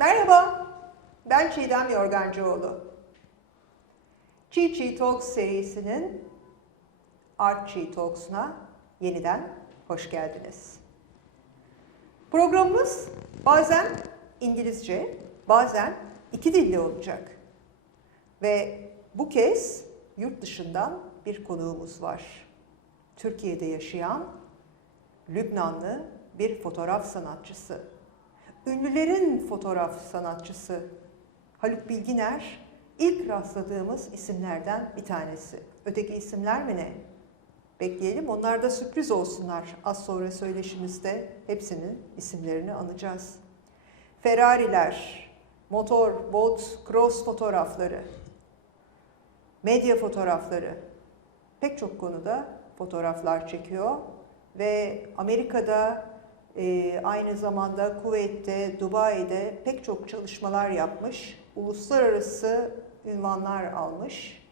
Merhaba, ben Çiğdem Yorgancıoğlu. Çi Talks serisinin Art Çi Talks'una yeniden hoş geldiniz. Programımız bazen İngilizce, bazen iki dilli olacak. Ve bu kez yurt dışından bir konuğumuz var. Türkiye'de yaşayan Lübnanlı bir fotoğraf sanatçısı. Ünlülerin fotoğraf sanatçısı Haluk Bilginer ilk rastladığımız isimlerden bir tanesi. Öteki isimler mi ne? Bekleyelim, onlar da sürpriz olsunlar. Az sonra söyleşimizde hepsinin isimlerini anacağız. Ferrari'ler, motor, bot, cross fotoğrafları, medya fotoğrafları, pek çok konuda fotoğraflar çekiyor ve Amerika'da aynı zamanda Kuveyt'te, Dubai'de pek çok çalışmalar yapmış, uluslararası ünvanlar almış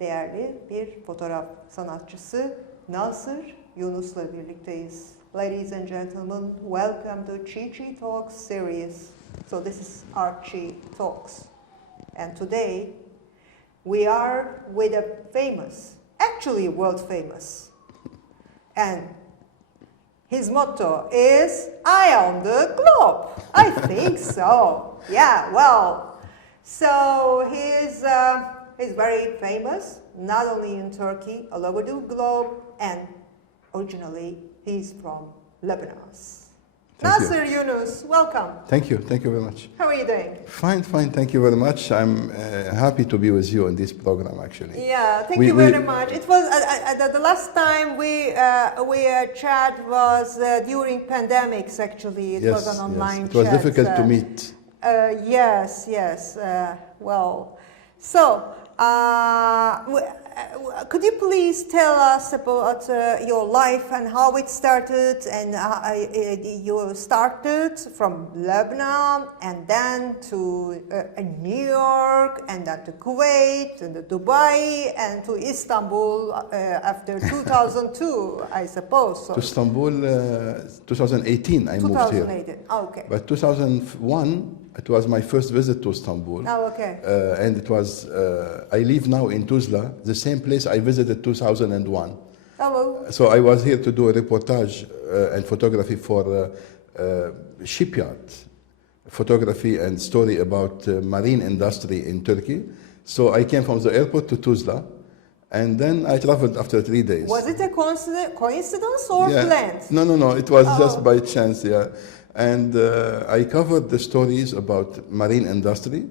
değerli bir fotoğraf sanatçısı Nasser Younus'la birlikteyiz. Ladies and gentlemen, welcome to Çi Talks series. So this is our Çi Talks. And today we are with a famous, actually world famous, and his motto is, I own the globe. I think so. Yeah, well, so he's very famous, not only in Turkey, all over the globe, and originally he's from Lebanon. Nasser Younus, welcome. Thank you very much. How are you doing? Fine, thank you very much. I'm happy to be with you in this program, actually. Yeah, thank you very much. It was the last time we chat was during pandemics. Actually, it was an online chat. It was difficult to meet. Yes. Well, so could you please tell us about your life and how it started? And you started from Lebanon and then to New York and then to Kuwait and to Dubai and to Istanbul after 2002, I suppose. So to Istanbul, 2018 I moved here. 2018, okay. But 2001, it was my first visit to Istanbul. Oh, okay. And it was, I live now in Tuzla, the same place I visited 2001. Oh, well. So I was here to do a reportage and photography for shipyard, photography and story about marine industry in Turkey. So I came from the airport to Tuzla, and then I traveled after 3 days. Was it a coincidence or planned? No, it was just by chance, yeah. And I covered the stories about marine industry,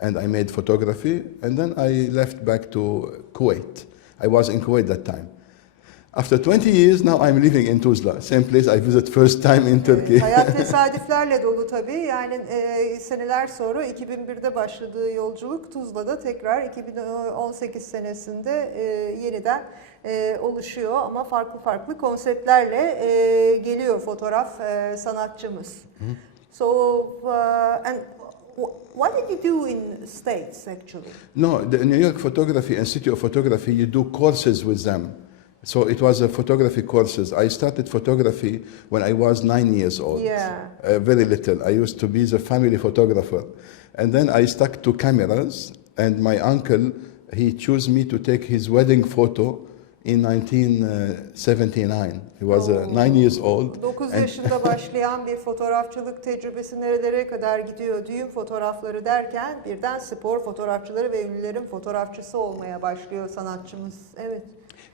and I made photography, and then I left back to Kuwait. I was in Kuwait that time. After 20 years, now I'm living in Tuzla, same place I visited first time in Turkey. Hayat tesadüflerle dolu tabii. Yani seneler sonra 2001'de başladığı yolculuk Tuzla'da tekrar 2018 senesinde yeniden oluşuyor ama farklı konseptlerle geliyor fotoğraf sanatçımız. So and what did you do in States actually? No, the New York Photography Institute of Photography, you do courses with them. So it was a photography courses. I started photography when I was 9 years old. Yeah. Very little. I used to be the family photographer. And then I stuck to cameras, and my uncle, he chose me to take his wedding photo in 1979. He was 9 years old. 9 yaşında başlayan bir fotoğrafçılık tecrübesi nerelere kadar gidiyor? Düğün fotoğrafları derken birden spor fotoğrafçıları ve ünlülerin fotoğrafçısı olmaya başlıyor sanatçımız. Evet.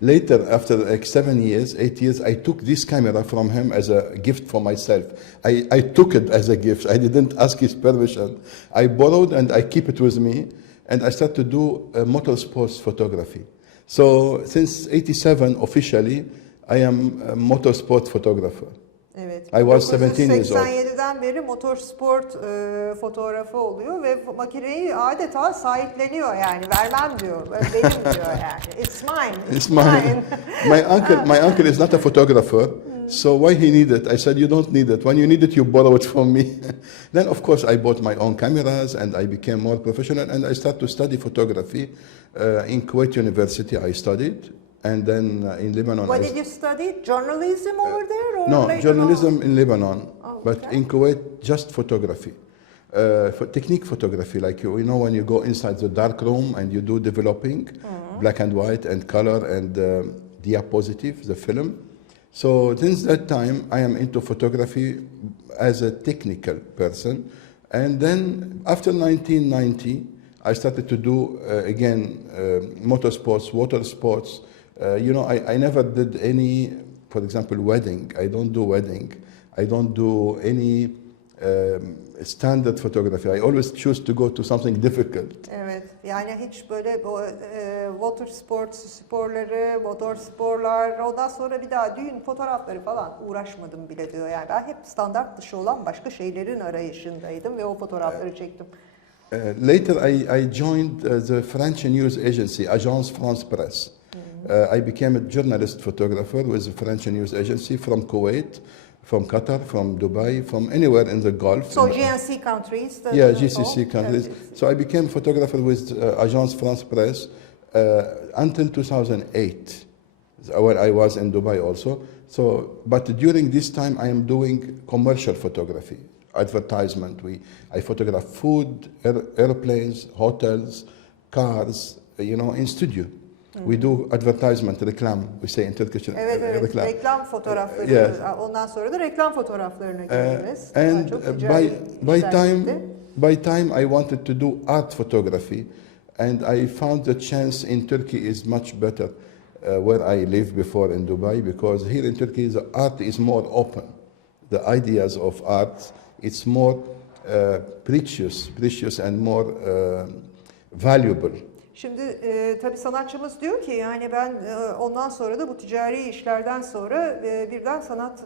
Later, after like 8 years, I took this camera from him as a gift for myself. I took it as a gift. I didn't ask his permission. I borrowed and I keep it with me. And I started to do motorsports photography. So since 87 officially, I am a motorsport photographer. Evet. I was 17 years old. 87'den beri motorsport fotoğrafı oluyor ve makineyi adeta sahipleniyor yani vermem diyor. Benim diyor yani. It's mine. It's mine. My uncle is not a photographer. So why he need it? I said, you don't need it. When you need it, you borrow it from me. Then, of course, I bought my own cameras and I became more professional and I started to study photography. In Kuwait University, I studied. And then in Lebanon... What did you study? Journalism over there? Or no, later journalism on? in Lebanon. Oh, but okay. in Kuwait, just photography. for technique photography, like when you go inside the dark room and you do developing, black and white and color and diapositive, the film. So since that time, I am into photography as a technical person. And then after 1990, I started to do again motorsports, water sports. I never did any, for example, wedding. I don't do wedding. I don't do any standard photography. I always choose to go to something difficult. Evet, yani hiç böyle water sports sporları, motor sporlar, ondan sonra bir daha düğün fotoğrafları falan uğraşmadım bile diyor. Yani ben hep standart dışı olan başka şeylerin arayışındaydım ve o fotoğrafları çektim. Later, I joined the French news agency, Agence France Presse. I became a journalist photographer with the French news agency from Kuwait, from Qatar, from Dubai, from anywhere in the Gulf. So GNC countries? Yeah, GCC countries. So I became photographer with Agence France Presse until 2008, when I was in Dubai also. So, but during this time, I am doing commercial photography, advertisement. I photograph food, airplanes, hotels, cars, in studio. We do advertisement, reklam, we say in Turkish. Evet, reklam fotoğrafları. Yes. Ondan sonra da reklam fotoğraflarına geliriz. And by time I wanted to do art photography, and I found the chance in Turkey is much better where I lived before in Dubai, because here in Turkey the art is more open. The ideas of art, it's more precious and more valuable. Şimdi tabii sanatçımız diyor ki yani ben ondan sonra da bu ticari işlerden sonra birden sanat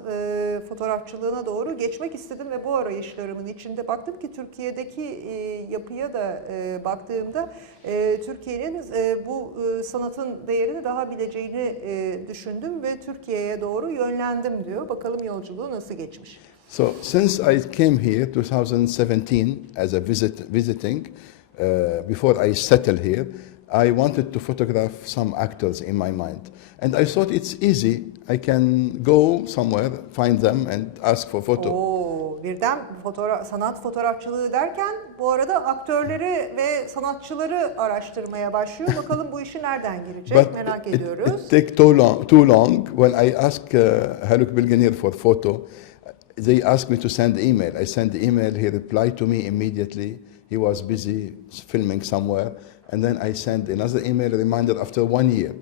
fotoğrafçılığına doğru geçmek istedim ve bu arayışlarımın içinde baktım ki Türkiye'deki yapıya da baktığımda Türkiye'nin bu sanatın değerini daha bileceğini düşündüm ve Türkiye'ye doğru yönlendim diyor. Bakalım yolculuğu nasıl geçmiş. So since I came here 2017 as a visiting, before I settled here, I wanted to photograph some actors in my mind. And I thought it's easy. I can go somewhere, find them and ask for photo. Birden sanat fotoğrafçılığı derken bu arada aktörleri ve sanatçıları araştırmaya başlıyor. Bakalım bu işi nereden girecek merak ediyoruz. It take too long. When I ask Haluk Bilginer for photo, they asked me to send email. I sent the email. He replied to me immediately. He was busy filming somewhere, and then I sent another email reminder after 1 year.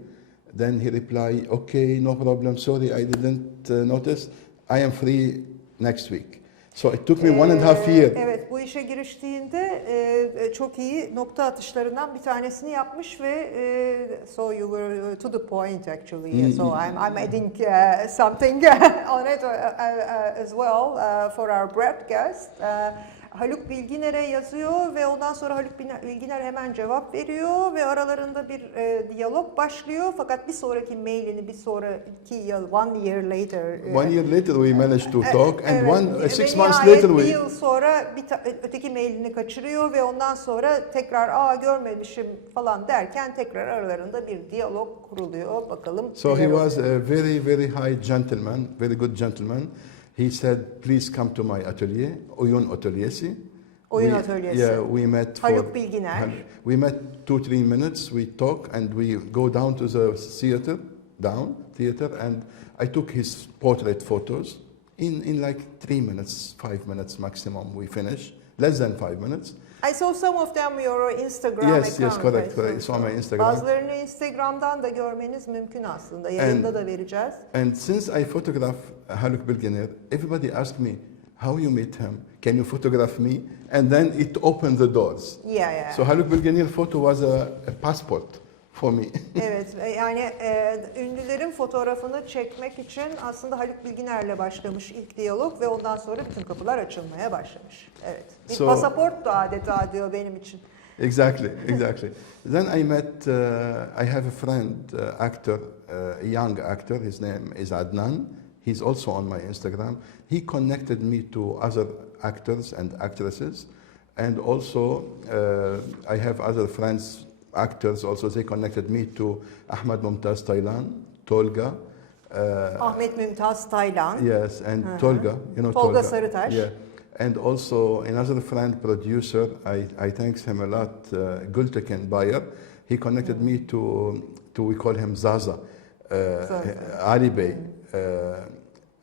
Then he replied, "Okay, no problem. Sorry, I didn't notice. I am free next week." So it took me 1.5 years. Evet, bu işe giriştiğinde çok iyi nokta atışlarından bir tanesini yapmış ve so you were to the point actually. So I'm adding something on it as well for our broadcast. Haluk Bilginer'e yazıyor ve ondan sonra Haluk Bilginer hemen cevap veriyor ve aralarında bir diyalog başlıyor. Fakat bir sonraki mailini bir sonraki yıl, 1 year later. 1 year later we managed to talk, and 6 months later we. Bir yıl sonra öteki mailini kaçırıyor ve ondan sonra tekrar görmemişim falan derken tekrar aralarında bir diyalog kuruluyor. Bakalım. So he was a very, very high gentleman, very good gentleman. He said, "Please come to my atelier, Oyun Atölyesi." Oyun atölyesi. Yeah, we met. Haluk Bilginer. We met 2-3 minutes. We talk and we go down to the theater, and I took his portrait photos in like 3 minutes, 5 minutes maximum. We finish less than 5 minutes. I saw some of them your Instagram account. Yes, correct. It's on my Instagram. Bazılarını Instagram'dan da görmeniz mümkün aslında. Yayında da vereceğiz. And since I photograph Haluk Bilginer, everybody asked me, how you meet him? Can you photograph me? And then it opened the doors. Yeah. So Haluk Bilginer photo was a passport for me. Evet, yani ünlülerin fotoğrafını çekmek için aslında Haluk Bilginer'le başlamış ilk diyalog ve ondan sonra bütün kapılar açılmaya başlamış. Evet, bir pasaport da adeta diyor benim için. Exactly. Then I met, I have a friend, actor, a young actor, his name is Adnan. He's also on my Instagram. He connected me to other actors and actresses. And also, I have other friends, actors also. They connected me to Ahmed Mumtaz Taylan, Tolga. Ahmet Mümtaz Taylan. Yes, and Tolga, Tolga Sarıtaş. Yeah. And also another friend, producer, I thanks him a lot, Gültekin Bayer. He connected me to we call him Zaza, Ali Bey.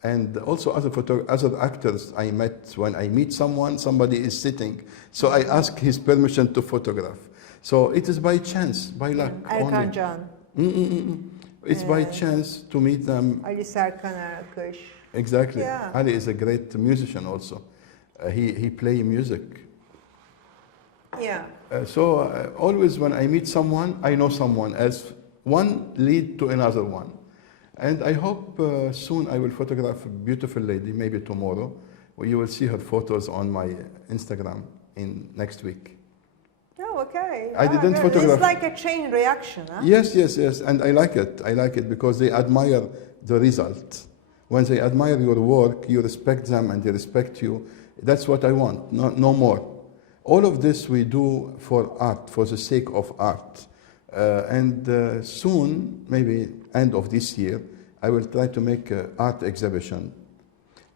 And also other actors I met. When I meet someone, somebody is sitting. So I ask his permission to photograph. So it is by chance, by luck. Erkan Can. It's by chance to meet them. Ali Serkan Erkış. Exactly. Yeah. Ali is a great musician also. He play music. Yeah. Always when I meet someone, I know someone else. One lead to another one. And I hope soon I will photograph a beautiful lady, maybe tomorrow. You will see her photos on my Instagram in next week. Oh, okay. I didn't photograph. It's like a chain reaction, huh? Yes. And I like it. I like it because they admire the result. When they admire your work, you respect them and they respect you. That's what I want, no more. All of this we do for art, for the sake of art. And soon, maybe end of this year, I will try to make an art exhibition.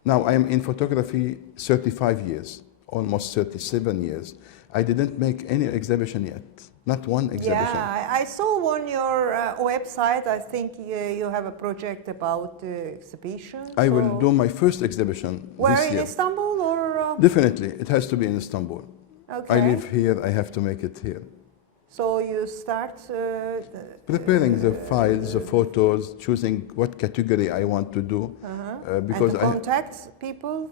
Now I am in photography 35 years, almost 37 years. I didn't make any exhibition yet, not one exhibition. Yeah, I saw on your website, I think you have a project about exhibition. I will do my first exhibition Where, this year. in Istanbul or? Definitely, it has to be in Istanbul. Okay. I live here, I have to make it here. So you start Preparing the files, the photos, choosing what category I want to do. Because and contact people,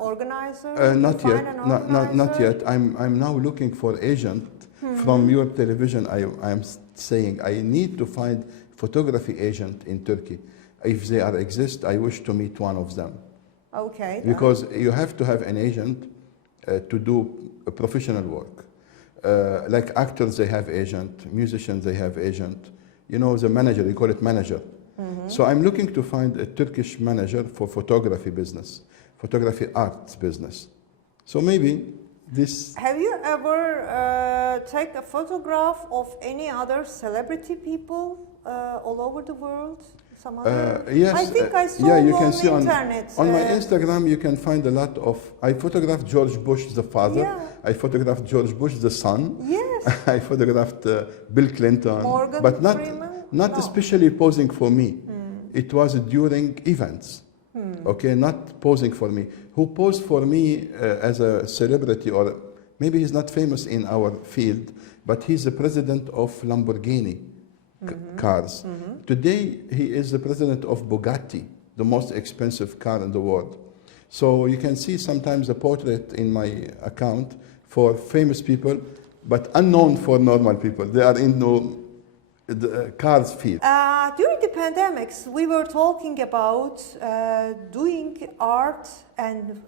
organizers. Not yet. Not yet. I'm now looking for agent from your television. I'm saying I need to find photography agent in Turkey. If they exist, I wish to meet one of them. Okay. Because you have to have an agent to do a professional work. Like actors, they have agent. Musicians, they have agent. You know, the manager, you call it manager. So I'm looking to find a Turkish manager for photography business, photography arts business. So maybe this... Have you ever taken a photograph of any other celebrity people all over the world? Some other? Yes. I think I saw you on can see internet. On my Instagram, you can find a lot of... I photographed George Bush, the father. Yeah. I photographed George Bush, the son. Yes. I photographed Bill Clinton. Morgan but Freeman? Not No. especially posing for me. It was during events. Okay, not posing for me. Who posed for me as a celebrity, or maybe he's not famous in our field, but he's the president of Lamborghini cars. Today, he is the president of Bugatti, the most expensive car in the world. So you can see sometimes a portrait in my account for famous people, but unknown for normal people. They are in the cars field. During the pandemics, we were talking about doing art and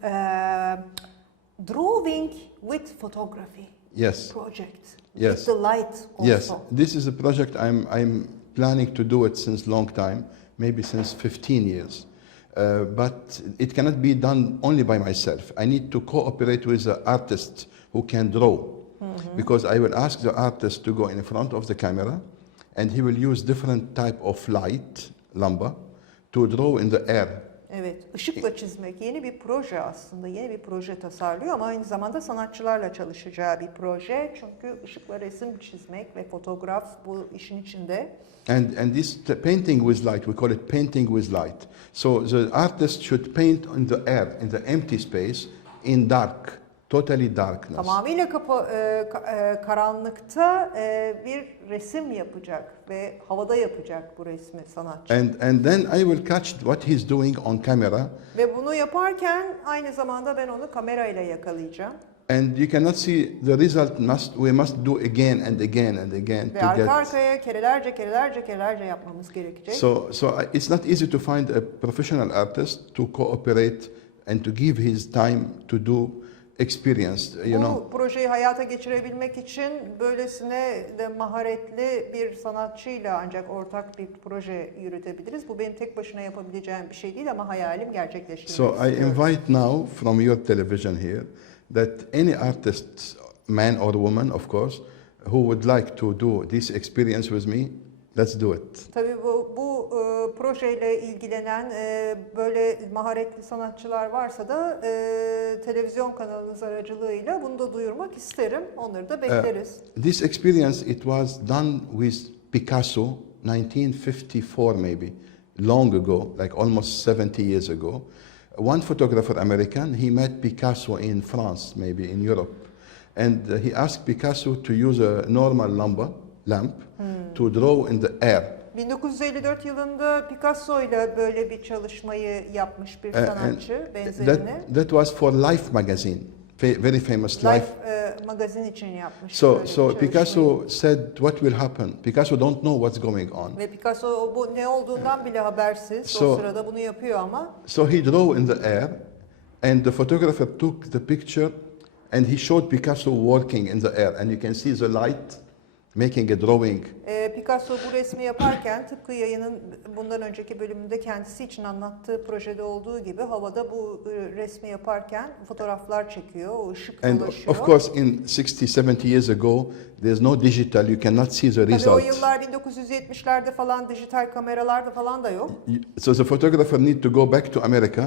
drawing with photography. Yes. Project. Yes. With the light also. Yes, this is a project I'm planning to do it since long time, maybe since 15 years. But it cannot be done only by myself. I need to cooperate with the artist who can draw. Because I will ask the artist to go in front of the camera, and he will use different type of light, lamba, to draw in the air. Evet, ışıkla çizmek yeni bir proje aslında, yeni bir proje tasarlıyor ama aynı zamanda sanatçılarla çalışacağı bir proje. Çünkü ışıkla resim çizmek ve fotoğraf bu işin içinde. And this painting with light, we call it painting with light. So the artist should paint in the air, in the empty space, in dark, totally darkness. Tamamıyla karanlıkta bir resim yapacak ve havada yapacak bu resmi sanatçı. And then I will catch what he's doing on camera. Ve bunu yaparken aynı zamanda ben onu kamerayla yakalayacağım. And you cannot see the result. We must do again and again and again Ve to get. arka arkaya kerelerce yapmamız gerekecek. So it's not easy to find a professional artist to cooperate and to give his time to do experience, you know. Bu projeyi hayata geçirebilmek için böylesine de maharetli bir sanatçıyla ancak ortak bir proje yürütebiliriz. Bu benim tek başına yapabileceğim bir şey değil ama hayalim gerçekleştirmek So I istiyorum. invite now from your television here that any artist, man or woman, of course, who would like to do this experience with me, let's do it. Tabii bu projeyle ilgilenen böyle maharetli sanatçılar varsa da televizyon kanalınız aracılığıyla bunu da duyurmak isterim. Onları da bekleriz. This experience, it was done with Picasso, 1954 maybe, long ago, like almost 70 years ago. One photographer, American, he met Picasso in France, maybe in Europe. And he asked Picasso to use a normal lamp to draw in the air. 1954 yılında Picasso ile böyle bir çalışmayı yapmış bir sanatçı benzerini. That was for Life magazine, very famous Life. Magazin için yapmış. So Picasso said, "What will happen?" Picasso don't know what's going on. Ve Picasso bu ne olduğundan bile habersiz. O sırada bunu yapıyor ama. So he drew in the air, and the photographer took the picture, and he showed Picasso working in the air, and you can see the light making a drawing. Picasso bu resmi yaparken tıpkı yayının bundan önceki bölümünde kendisi için anlattığı projede olduğu gibi havada bu resmi yaparken fotoğraflar çekiyor, o ışık dolaşıyor. And of course in 60-70 years ago there's no digital, you cannot see the result. Tabii o yıllar 1970'lerde falan dijital kameralarda falan da yok. So the photographer need to go back to America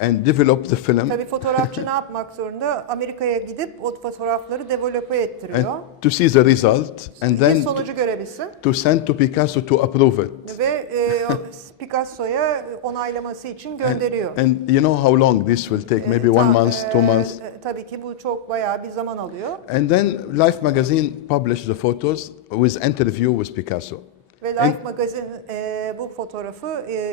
and develop the film. Tabii fotoğrafçı ne yapmak zorunda? Amerika'ya gidip o fotoğrafları develope ettiriyor. And to see the result and then sonucu görebilsin. to send to Picasso to approve it. Ve Picasso'ya onaylaması için gönderiyor. And you know how long this will take? Maybe 1 month, 2 months. Tabii ki bu çok bayağı bir zaman alıyor. And then Life magazine published the photos with interview with Picasso. Ve Life magazine bu fotoğrafı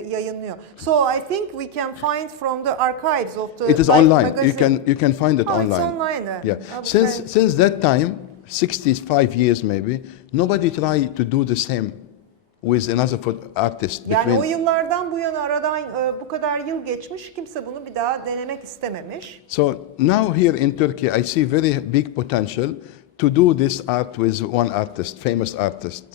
yayınlıyor. So I think we can find from the archives of the It is Life online. magazine. You can find it online. It's online. Yeah. Okay. Since that time, 65 years maybe, nobody tried to do the same with another artist. Yani o yıllardan bu yana aradan bu kadar yıl geçmiş, kimse bunu bir daha denemek istememiş. So now here in Turkey, I see very big potential to do this art with one artist, famous artist.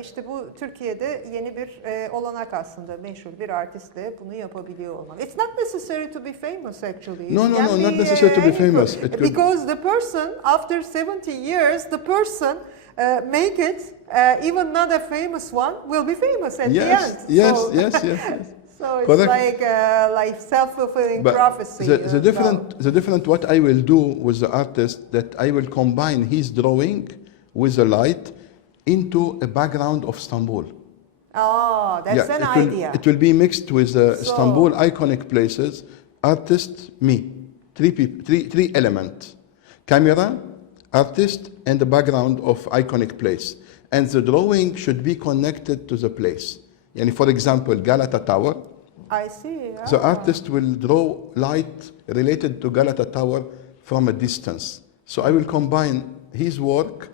İşte bu Türkiye'de yeni bir olanak aslında, meşhur bir artistle bunu yapabiliyor olmak. It's not necessary to be famous actually. No, not necessary to be famous. Because the person, after 70 years, the person make it, even not a famous one, will be famous at the end. Yes. So it's Correct. like self-fulfilling prophecy. The different what I will do with the artist, that I will combine his drawing with the light into a background of Istanbul. Oh, that's an idea. It will be mixed with the Istanbul iconic places. Artist, me, three elements: camera, artist, and the background of iconic place. And the drawing should be connected to the place. Yani, for example, Galata Tower. I see. Oh. The artist will draw light related to Galata Tower from a distance. So I will combine his work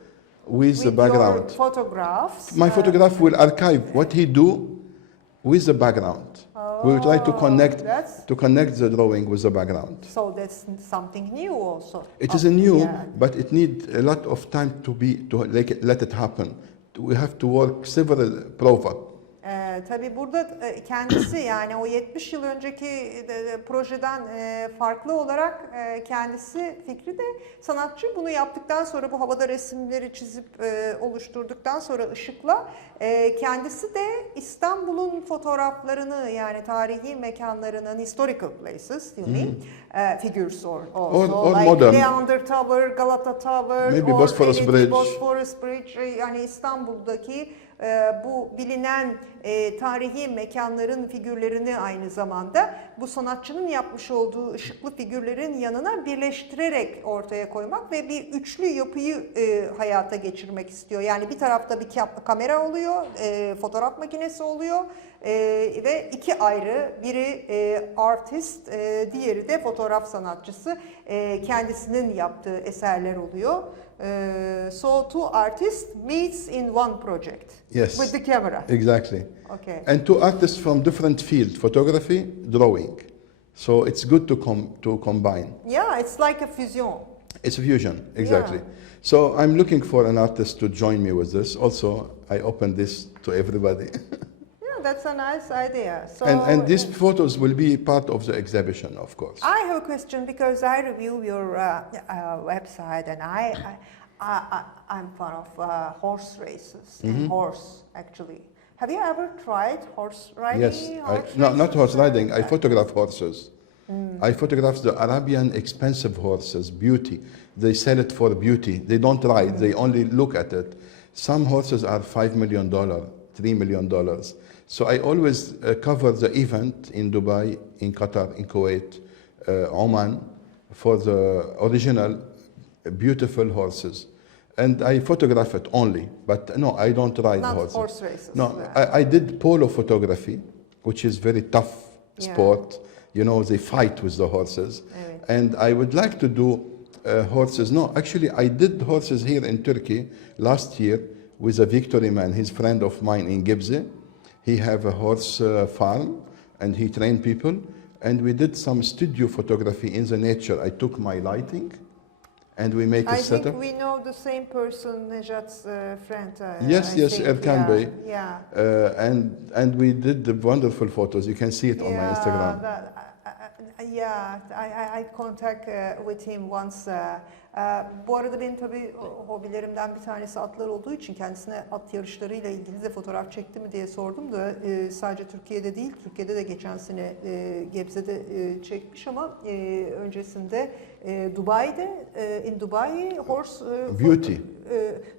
with the background. Your photographs. My photograph will archive what he do with the background. We will try to connect the drawing with the background. So that's something new also. It is a new, but it needs a lot of time to let it happen. We have to work several prova. Tabii burada kendisi, yani o 70 yıl önceki projeden farklı olarak kendisi, fikri de sanatçı, bunu yaptıktan sonra, bu havada resimleri çizip oluşturduktan sonra ışıkla kendisi de İstanbul'un fotoğraflarını, yani tarihi mekanlarının, historical places you mean, figures also or like modern. Leander Tower, Galata Tower, Maybe or Bosphorus Bridge. Bosphorus Bridge, yani İstanbul'daki bu bilinen tarihi mekanların figürlerini aynı zamanda bu sanatçının yapmış olduğu ışıklı figürlerin yanına birleştirerek ortaya koymak ve bir üçlü yapıyı hayata geçirmek istiyor. Yani bir tarafta bir kamera oluyor, fotoğraf makinesi oluyor ve iki ayrı, biri artist, diğeri de fotoğraf sanatçısı, kendisinin yaptığı eserler oluyor. So two artists meets in one project. Yes. With the camera. Exactly. Okay. And two artists from different fields: photography, drawing. So it's good to combine. Yeah, it's like a fusion. It's a fusion, exactly. Yeah. So I'm looking for an artist to join me with this. Also, I open this to everybody. That's a nice idea. So, and these photos will be part of the exhibition, of course. I have a question, because I review your website, and I'm fan of horse races. And horse, actually. Have you ever tried horse riding? Yes, not horse riding. I photograph horses. I photograph the Arabian expensive horses, beauty. They sell it for beauty. They don't ride. They only look at it. Some horses are $5 million, $3 million. So I always cover the event in Dubai, in Qatar, in Kuwait, Oman, for the original beautiful horses. And I photograph it only, but no, I don't ride Not horses. horse races. No, I did polo photography, which is very tough sport. You know, they fight with the horses. Evet. And I would like to do horses. No, actually, I did horses here in Turkey last year with a Victory man. He's a friend of mine in Gezi. He have a horse farm, and he trained people. And we did some studio photography in the nature. I took my lighting, and we make a I setup. think we know the same person, Nejat's friend. Yes, I yes, think. Erkan Bey. Yeah. And we did the wonderful photos. You can see it on my Instagram. I contact with him once. Bu arada benim tabii hobilerimden bir tanesi atlar olduğu için kendisine at yarışlarıyla ilgili de fotoğraf çekti mi diye sordum da sadece Türkiye'de değil, Türkiye'de de geçen sene Gebze'de çekmiş ama öncesinde Dubai'de, in Dubai horse Beauty.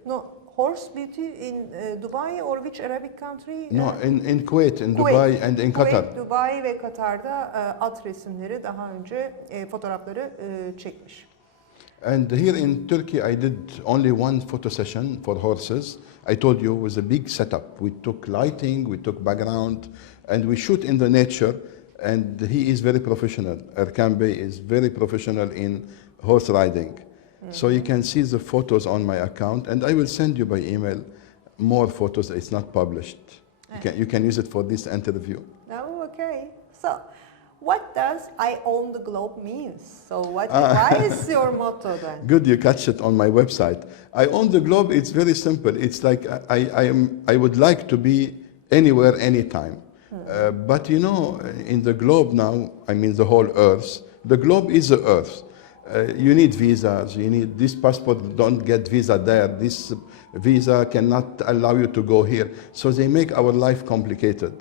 No, horse beauty in Dubai or which Arabic country? No, in Kuwait, in Kuwait. Dubai and in Kuwait, Qatar. Dubai ve Katar'da at resimleri daha önce fotoğrafları çekmiş. And here in Turkey, I did only one photo session for horses. I told you it was a big setup. We took lighting, we took background, and we shoot in the nature. And he is very professional. Erkan Bey is very professional in horse riding. So you can see the photos on my account, and I will send you by email more photos. It's not published. You can use it for this interview. Oh, okay. So, what does "I own the globe" means? So, why is your motto then? Good, you catch it on my website. I own the globe. It's very simple. It's like I would like to be anywhere, anytime. But you know, in the globe now, I mean the whole Earth. The globe is the Earth. You need visas. You need this passport. Don't get visa there. This visa cannot allow you to go here. So they make our life complicated.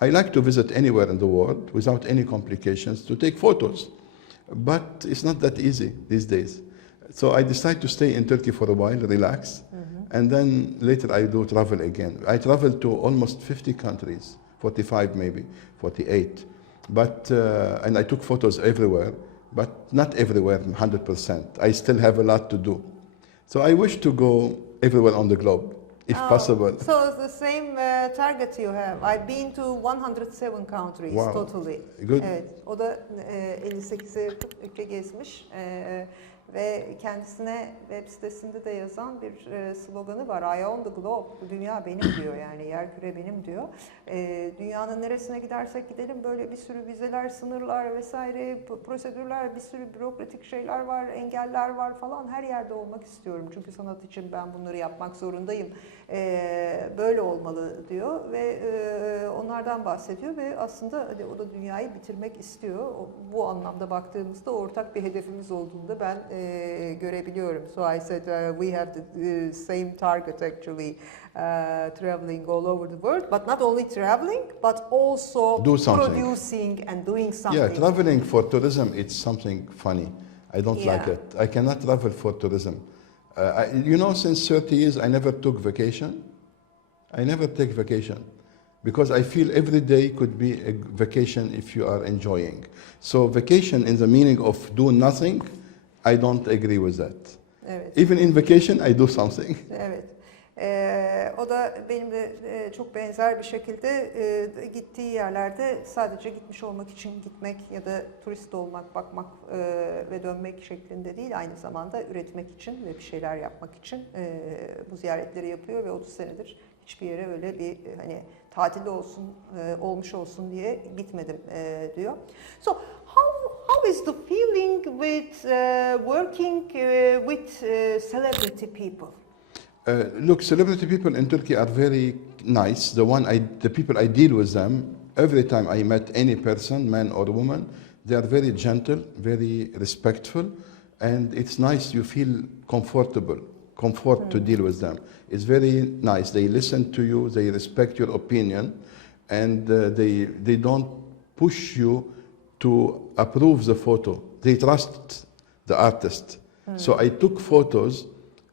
I like to visit anywhere in the world without any complications to take photos. But it's not that easy these days. So I decided to stay in Turkey for a while, relax, and then later I do travel again. I traveled to almost 50 countries, 45 maybe, 48. But, and I took photos everywhere, but not everywhere 100%. I still have a lot to do. So I wish to go everywhere on the globe, if possible. So it's the same target you have. I've been to 107 countries totally. Good. Evet, o da 58'e ülke gezmiş. Ve kendisine web sitesinde de yazan bir sloganı var. I own the globe. Bu dünya benim diyor, yani yerküre benim diyor. Dünyanın neresine gidersek gidelim böyle bir sürü vizeler, sınırlar vesaire, prosedürler, bir sürü bürokratik şeyler var, engeller var falan. Her yerde olmak istiyorum. Çünkü sanat için ben bunları yapmak zorundayım. Böyle olmalı diyor ve onlardan bahsediyor ve aslında o da dünyayı bitirmek istiyor. Bu anlamda baktığımızda ortak bir hedefimiz olduğunda ben görebiliyorum. So I said we have the same target actually, traveling all over the world, but not only traveling, but also producing and doing something. Yeah, traveling for tourism, it's something funny. I don't like it. I cannot travel for tourism. You know, since 30 years, I never took vacation. I never take vacation because I feel every day could be a vacation if you are enjoying. So vacation in the meaning of doing nothing, I don't agree with that. Evet. Even in vacation, I do something. Evet. O da benimle çok benzer bir şekilde gittiği yerlerde sadece gitmiş olmak için gitmek ya da turist olmak, bakmak ve dönmek şeklinde değil, aynı zamanda üretmek için ve bir şeyler yapmak için bu ziyaretleri yapıyor ve 30 senedir hiçbir yere öyle bir hani tatilde olsun, olmuş olsun diye gitmedim diyor. So how is the feeling with working with celebrity people? Look, celebrity people in Turkey are very nice. The people I deal with them, every time I met any person, man or woman, they are very gentle, very respectful, and it's nice. You feel comfortable comfort to deal with them. It's very nice. They listen to you, they respect your opinion, and they don't push you to approve the photo. They trust the artist. So I took photos,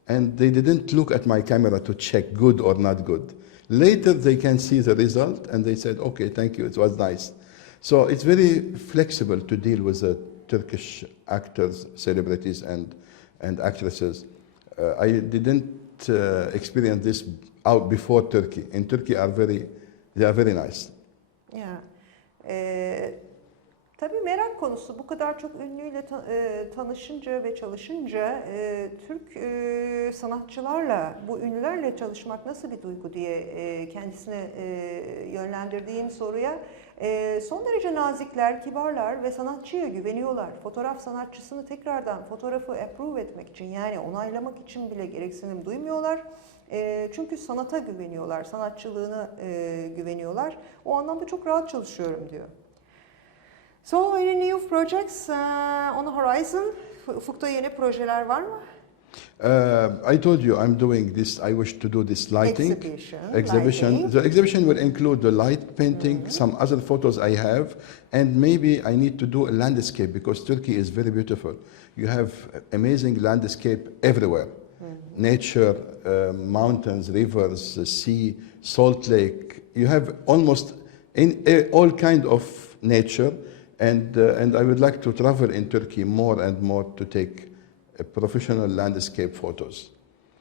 and they didn't look at my camera to check good or not good. Later they can see the result, and they said, okay, thank you, it was nice. So it's very flexible to deal with the Turkish actors, celebrities, and actresses. I didn't experience this out before Turkey. In Turkey, they are very nice. Yeah. Tabii merak konusu, bu kadar çok ünlüyle tanışınca ve çalışınca Türk sanatçılarla, bu ünlülerle çalışmak nasıl bir duygu diye kendisine yönlendirdiğim soruya son derece nazikler, kibarlar ve sanatçıya güveniyorlar. Fotoğraf sanatçısını tekrardan fotoğrafı approve etmek için, yani onaylamak için bile gereksinim duymuyorlar. Çünkü sanata güveniyorlar, sanatçılığına güveniyorlar. O anlamda çok rahat çalışıyorum diyor. So, any new projects on the horizon? Ufukta yeni projeler var mı? I told you I'm doing this. I wish to do this lighting exhibition. Lighting. The exhibition will include the light painting, some other photos I have, and maybe I need to do a landscape because Turkey is very beautiful. You have amazing landscape everywhere. Nature, mountains, rivers, the sea, salt lake. You have almost all kind of nature. And I would like to travel in Turkey more and more to take professional landscape photos.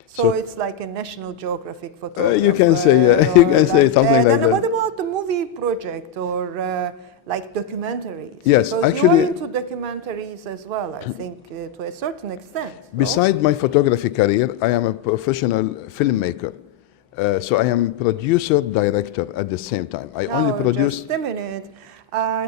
So it's like a National Geographic photographer. You can say, you can say something like that. And what about the movie project or like documentaries? Yes, because actually, you're into documentaries as well, I think, to a certain extent. Beside my photography career, I am a professional filmmaker. So I am producer, director at the same time. I only produce. Just a minute.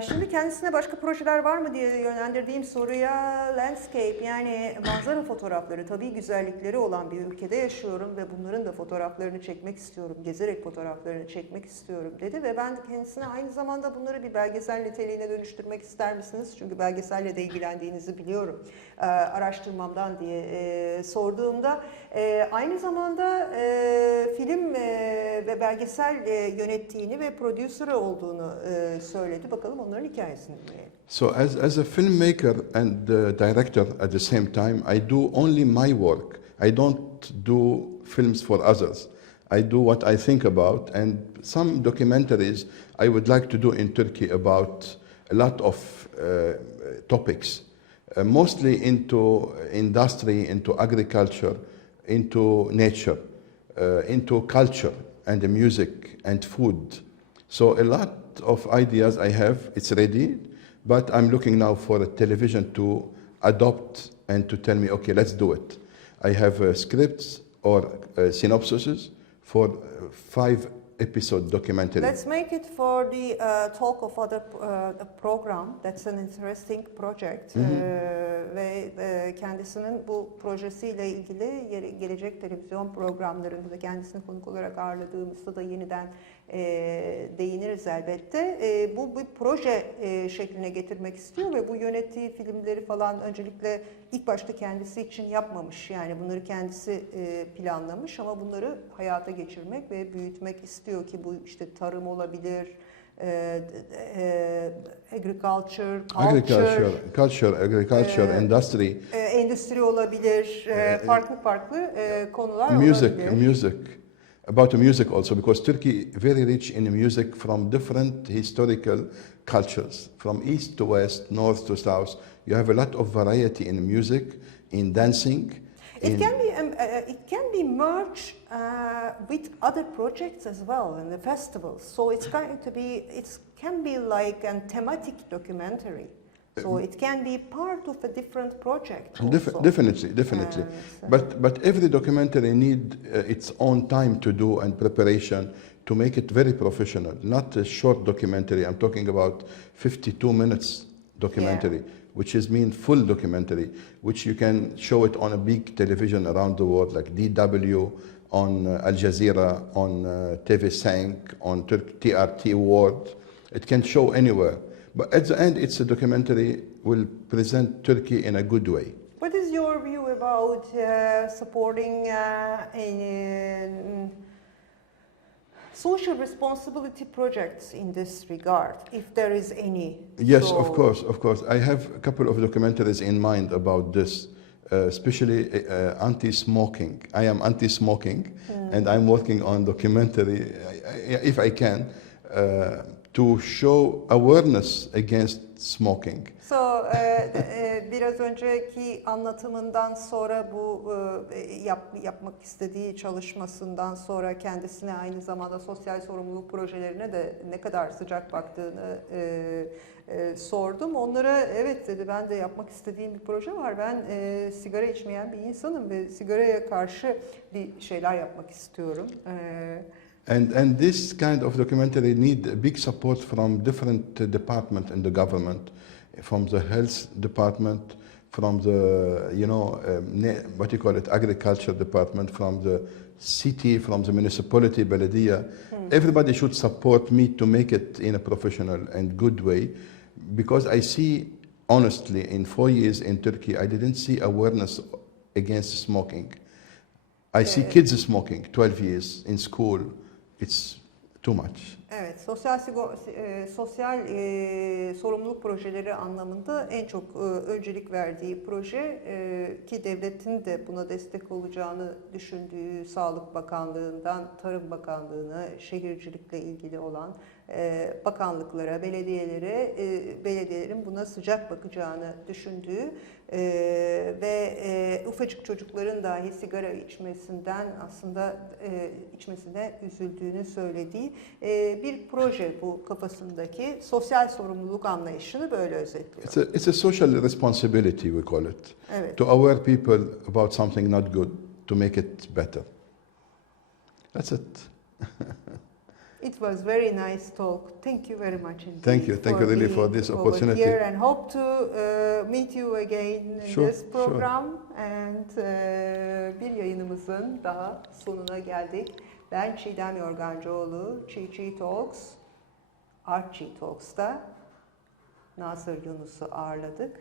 Şimdi kendisine başka projeler var mı diye yönlendirdiğim soruya landscape, yani manzara fotoğrafları, tabii güzellikleri olan bir ülkede yaşıyorum ve bunların da fotoğraflarını çekmek istiyorum, gezerek fotoğraflarını çekmek istiyorum dedi ve ben kendisine aynı zamanda bunları bir belgesel niteliğine dönüştürmek ister misiniz? Çünkü belgeselle de ilgilendiğinizi biliyorum araştırmamdan diye sorduğumda aynı zamanda film ve belgesel yönettiğini ve prodüsörü olduğunu söyledi. Bakalım onların hikayesini dinleyelim. So as a filmmaker and director at the same time, I do only my work. I don't do films for others. I do what I think about, and some documentaries I would like to do in Turkey about a lot of topics, mostly into industry, into agriculture, into nature, into culture and the music and food. So a lot of ideas I have, it's ready, but I'm looking now for a television to adopt and to tell me, okay, let's do it. I have scripts or synopsises for 5-episode documentary. Let's make it for the talk of other program. That's an interesting project. Ve kendisinin bu projesiyle ilgili gelecek televizyon programlarında da kendisini konuk olarak ağırladığımızda da yeniden değiniriz elbette. Bu bir proje şekline getirmek istiyor ve bu yönettiği filmleri falan öncelikle ilk başta kendisi için yapmamış. Yani bunları kendisi planlamış ama bunları hayata geçirmek ve büyütmek istiyor ki bu işte tarım olabilir, agriculture, industry. Endüstri olabilir, farklı konular olabilir. Music. About music also, because Turkey very rich in music from different historical cultures, from east to west, north to south. You have a lot of variety in music, in dancing. It can be merged with other projects as well in the festivals. So it can be like a thematic documentary. So it can be part of a different project also. Definitely. But every documentary need its own time to do and preparation to make it very professional. Not a short documentary. I'm talking about 52 minutes documentary, which is mean full documentary, which you can show it on a big television around the world, like DW, on Al Jazeera, on TV5, on TRT World. It can show anywhere. But at the end, it's a documentary will present Turkey in a good way. What is your view about supporting social responsibility projects in this regard, if there is any? Yes, So- of course. I have a couple of documentaries in mind about this, especially anti-smoking. I am anti-smoking, and I'm working on documentary, if I can, to show awareness against smoking. So, biraz önceki anlatımından sonra bu yapmak istediği çalışmasından sonra kendisine aynı zamanda sosyal sorumluluk projelerine de ne kadar sıcak baktığını sordum. Onlara evet dedi, ben de yapmak istediğim bir proje var. Ben sigara içmeyen bir insanım ve sigaraya karşı bir şeyler yapmak istiyorum. And this kind of documentary need big support from different departments in the government, from the health department, from the what you call it, agriculture department, from the city, from the municipality, belediye. Everybody should support me to make it in a professional and good way, because I see honestly in 4 years in Turkey I didn't see awareness against smoking. I see kids smoking 12 years in school. It's too much. Evet, sosyal sorumluluk projeleri anlamında en çok öncelik verdiği proje ki devletin de buna destek olacağını düşündüğü Sağlık Bakanlığı'ndan Tarım Bakanlığı'na, şehircilikle ilgili olan bakanlıklara, belediyelere, belediyelerin buna sıcak bakacağını düşündüğü ve ufacık çocukların dahi sigara içmesinden aslında içmesine üzüldüğünü söylediği bir proje bu kafasındaki sosyal sorumluluk anlayışını böyle özetliyor. It's a social responsibility, we call it. Evet. To aware people about something not good, to make it better. That's it. It was very nice talk. Thank you very much indeed. Thank you really for this opportunity. Here and hope to meet you again in this program. And bir yayınımızın daha sonuna geldik. Ben Çiğdem Yorgancıoğlu, Çi Talks, Archie Talks'ta Nasser Younus'u ağırladık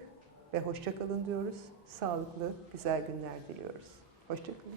ve hoşça kalın diyoruz. Sağlıklı, güzel günler diliyoruz. Hoşça kalın.